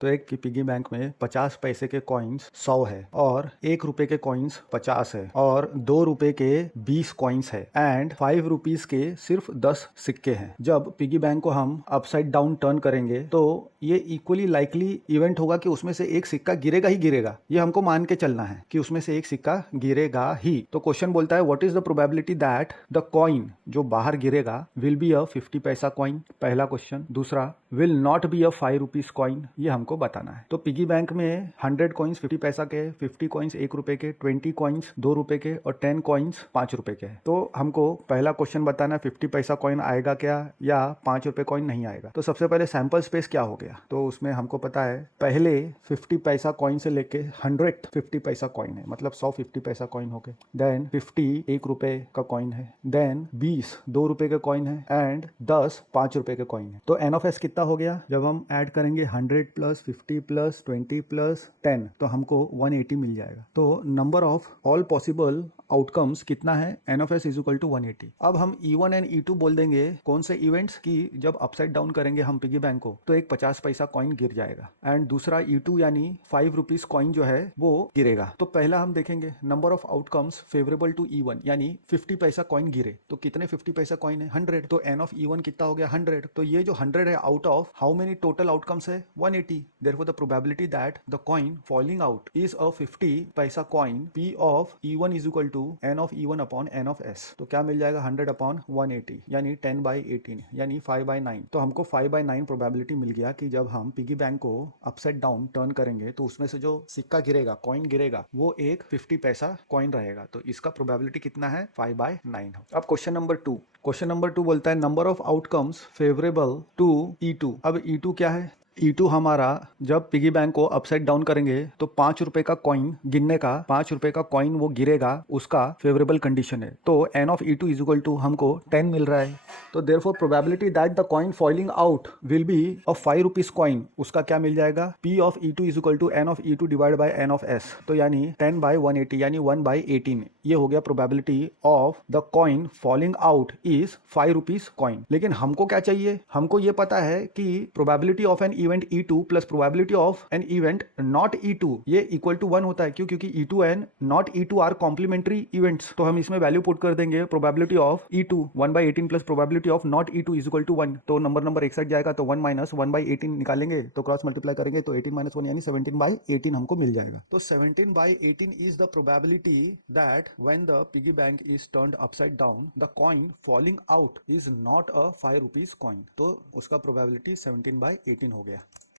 तो एक piggy bank में 50 पैसे के कॉइन्स 100 है और 1 रुपए के कॉइन्स 50 है और 2 रुपए के 20 कॉइन्स है एंड 5 रुपीज के सिर्फ 10 सिक्के हैं। जब पिगी बैंक को हम अपसाइड डाउन टर्न करेंगे तो ये इक्वली लाइकली इवेंट होगा कि उसमें से एक सिक्का गिरेगा ही गिरेगा। ये हमको मान के चलना है कि उसमें से एक सिक्का गिरेगा ही। तो क्वेश्चन बोलता है what is the probability that the coin जो बाहर गिरेगा will be a 50 paisa coin, पहला क्वेश्चन। दूसरा, will not be a 5 rupees coin, ये हमको बताना है। तो पिगी बैंक में 100 कॉइन्स 50 पैसा के, 50 कॉइन्स 1 रुपए के, 20 कॉइन्स 2 रुपए के और 10 कॉइन्स 5 रुपए के। तो हमको पहला क्वेश्चन बताना है 50 पैसा कॉइन आएगा क्या या 5 रुपए कॉइन नहीं आएगा। तो सबसे पहले सैंपल स्पेस क्या हो गया, तो उसमें हमको पता है पहले 50 पैसा कॉइन से लेके 100 50 पैसा कॉइन है, मतलब 100 50 पैसा कॉइन हो गए। देन 50 1 रुपए का कॉइन है, देन 20 2 रुपए के कॉइन है एंड 10 5 रुपए के कॉइन है। तो एन ऑफ एस कितना हो गया, जब हम ऐड करेंगे 100 प्लस 50 प्लस 20 प्लस 10 तो हमको 180 मिल जाएगा। तो number of all possible outcomes कितना है, N of S is equal to 180। अब हम E1 एंड E2 बोल देंगे कौन से इवेंट्स की जब अपसाइड डाउन करेंगे हम पिगी बैंक को तो एक 50 पैसा कॉइन गिर जाएगा एंड दूसरा E2 यानी 5 रुपीज कॉइन जो है वो गिरेगा। तो पहला हम देखेंगे number of outcomes favourable to E1 यानी 50 पैसा कॉइन गिरे। तो कितने 50 पैसा कॉइन है, 100। तो एन ऑफ E1 कितना हो गया 100। तो ये जो 100 है out of how many total outcomes है 180। Therefore the probability that the coin falling out is a 50 paisa coin P of E1 is equal to N of E1 upon N of S। तो क्या मिल जाएगा 100 अपॉन 180 यानी 10/18 यानी 5/9। तो हमको 5/9 probability मिल गया कि जब हम पिगी बैंक को अपसाइड डाउन टर्न करेंगे तो उसमें से जो सिक्का गिरेगा कॉइन गिरेगा वो एक 50 पैसा कॉइन रहेगा। तो इसका प्रोबेबिलिटी कितना है 5/9। अब क्वेश्चन नंबर 2, क्वेश्चन नंबर 2 बोलता है number of outcomes favourable to E2। अब E2 क्या है, E2 हमारा जब पिगी बैंक को अपसाइड डाउन करेंगे तो 5 रुपए का कॉइन गिनने का, 5 रुपए का कॉइन वो गिरेगा उसका फेवरेबल कंडीशन है। तो N of E2 is equal to हमको 10 मिल रहा है। तो therefore probability that the coin falling out will be a 5 rupees coin, उसका क्या मिल जाएगा P of E2 is equal to N of E2 divide by N of S। तो यानी 10/180 यानी 1/18। ये हो गया probability of the coin falling out is 5 rupees coin. लेकिन हमको क्या चाहिए, हमको ये पता है कि probability of an event E2 plus probability of an event not E2 ये इक्वल टू 1 होता है। क्यों, क्योंकि E2 and not E2 are complementary events. तो हम इसमें वैल्यू पुट कर देंगे probability of E2 1/18 plus probability of not E2 is equal to 1। तो नंबर एक साइड जाएगा तो 1 माइनस 1/18 निकालेंगे तो क्रॉस मल्टीप्लाई करेंगे तो 18 माइनस 1 यानी 17/18 हमको मिल जाएगा। तो 17/18 is the probability that when the piggy bank is turned upside down the coin falling out is not a 5 rupees coin. तो उसका प्रोबेबिलिटी 17/18 हो गया।